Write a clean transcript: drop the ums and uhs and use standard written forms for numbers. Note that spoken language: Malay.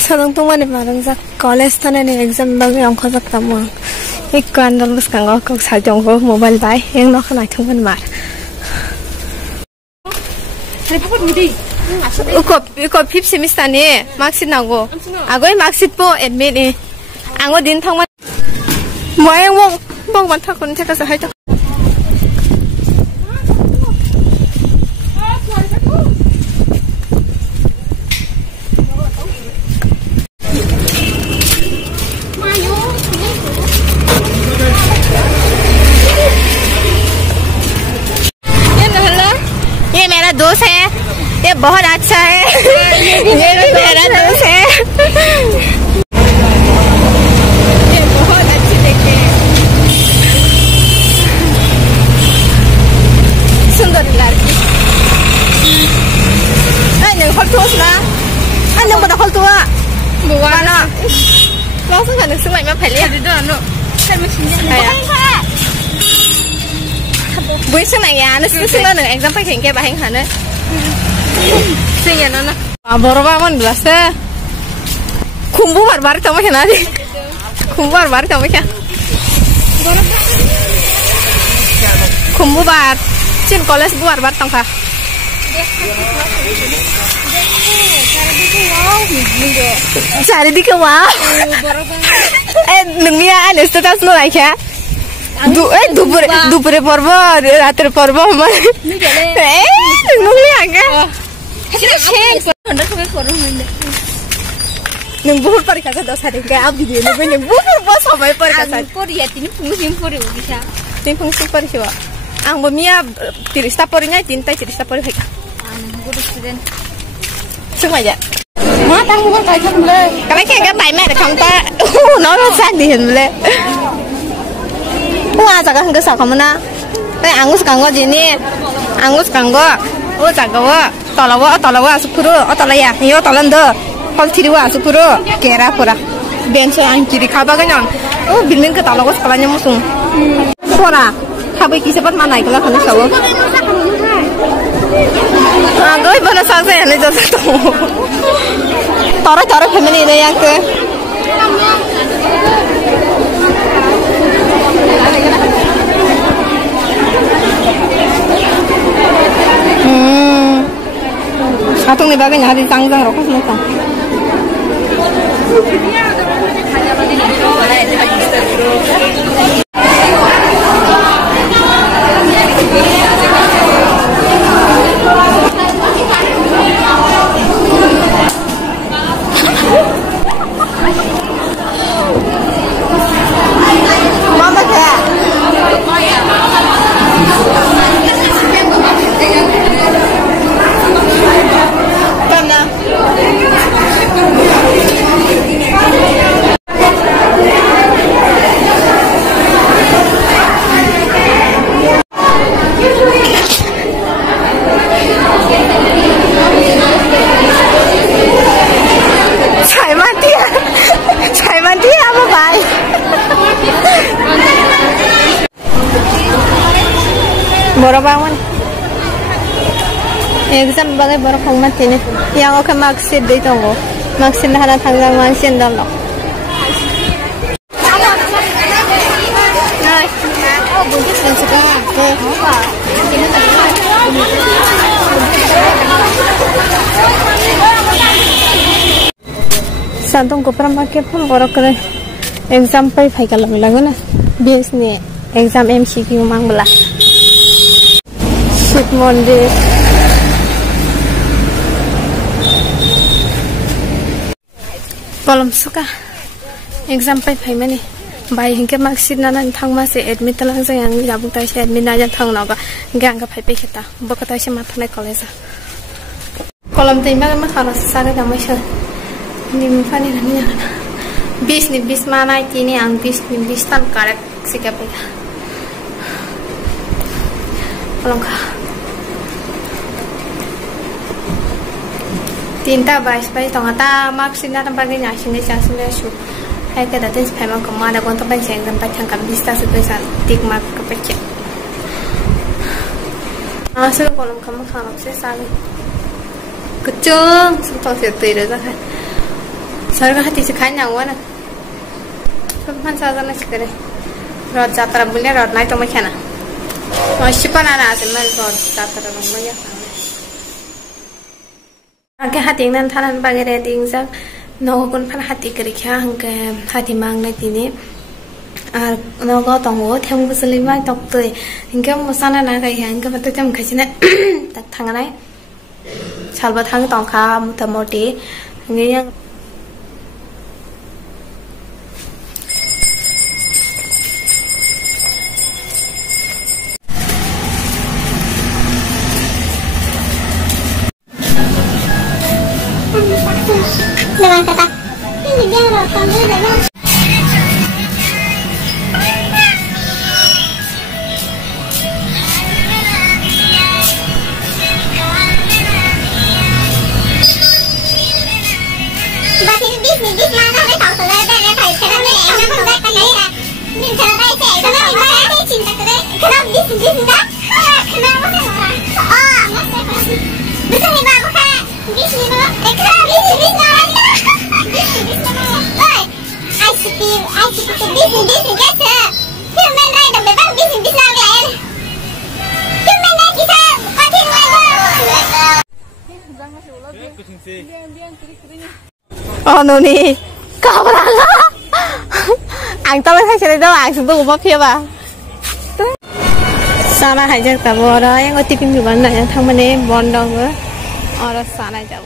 Sarang tu mana barang jak college tanah ni exam bagi yang kau tak tahu. Ikan dalam sekarang kau sajong kau mobile bay yang nak naik tu mana mar. Ukop fifth semester ni marksheet nago. Agoi marksheet po admit ni. Anggo din thang mana. Mau yang wong mantap kon cakap sahai tak. दोस्त है ये बहुत अच्छा है ये भी मेरा दोस्त है ये बहुत अच्छी देखते हैं सुंदर लड़की नहीं खोल तो ना नहीं बता खोल तो बुआ ना लोग संगนึกซึ่งไหนมาแผ่เรียดด้วยเนาะฉันไม่ชินยังbuổi sáng này nó sinh lên được exam phải hiện cái bài hành hẳn đấy sinh nhật nó boro ba mình là xe khung bố bát trong mấy cái nào đi khung bố bát trong mấy cái khung bố bát trên college bố bát trong cả cari di kewah đừng nghe anh status nó lại kya দুপুরে পড়ব রাতের পড়ব আমার नों बहुत परीक्षा जादों सारे क्या आप वीडियो में नों बहुत समय परीक्षा सारे परीक्षा तीन फुंसिम परीक्षा bisa तीन फुंसिम परीक्षा आं बमिया 30 परिnya cinta 30 परी है good student semua aja má tăng luôn cái thằng lên cái bài mẹ không ta nói nó sang thì hình lên wah jaga hangga sa kamana tai angus kanggo jini angus kanggo o jaga wa tolawa supuru o tolaya yo tolando hol thiriwa supuru kera pura bench ang kiri khaba ganang o building ke tolawa sekolahnya musung pura khabai ki sepat manai kala khana sawo agoi bana sangse ne jasa to tara family ne yang ke Satu nih bagian hari canggang rokok semua. Mama kayak. Boro bangun. Exam bagai boro pengmat ini. Yang oke marksheet deh tunggu. Marksheet dah ada tanggal mansin dalam. Oh, bunyi dan sekarang. Santung kopram pakai pun boro keren. Exam pai kalau bilang na. Bias ni exam MCQ mang belah. Shiv Mandir kolom suka exam pai mani bai hingke marksheet nana thang ma se admit talang jang yang jabuk tai se admit na jang thang naga gang ka pai kheta bokata se ma thane college kolom tai ma khara sare da ma se nim fani na ni na 20 ni 20 ma nai tini ang 20 ni 20 tan correct sika pai kolom ka tinta bais pai tongata marksheet na tampagi nya sine chang sine su hai ka datin phema kama da gon to pai seng dan pai thang kam dista su pai san tik mark ka pai che asul kolom kam khamak se sali 그쪽 숨통세 또 이러자 저희가 하티 지 가냐고 하나 한 사자나 그래 러 자타라 물려 러 나이 좀 먹잖아 쉽건 하나 아세만 러 자타라 먹냐 아게 하팅난 타난 바게래 딩자 너군 판 하티 그렇게 한게 하티 망네 티니 아 너가 동호 태ung 무슬림만 독도에 인게 뭐 사나 나가 인게 맞다 좀 가지나 딱 당하나요 잘 봐, 당이 덩카, 무터 못이. 그냥. Levántate. Ini dia loh, kamu udah nuni kau berapa? Anh tao thấy cái đâu anh chúng tôi cũng bắt phim à? Sao lại hay chắc tao bỏ đó, em có tips gì bạn này thằng mình em bon đâu nữa, ở đó sao lại chào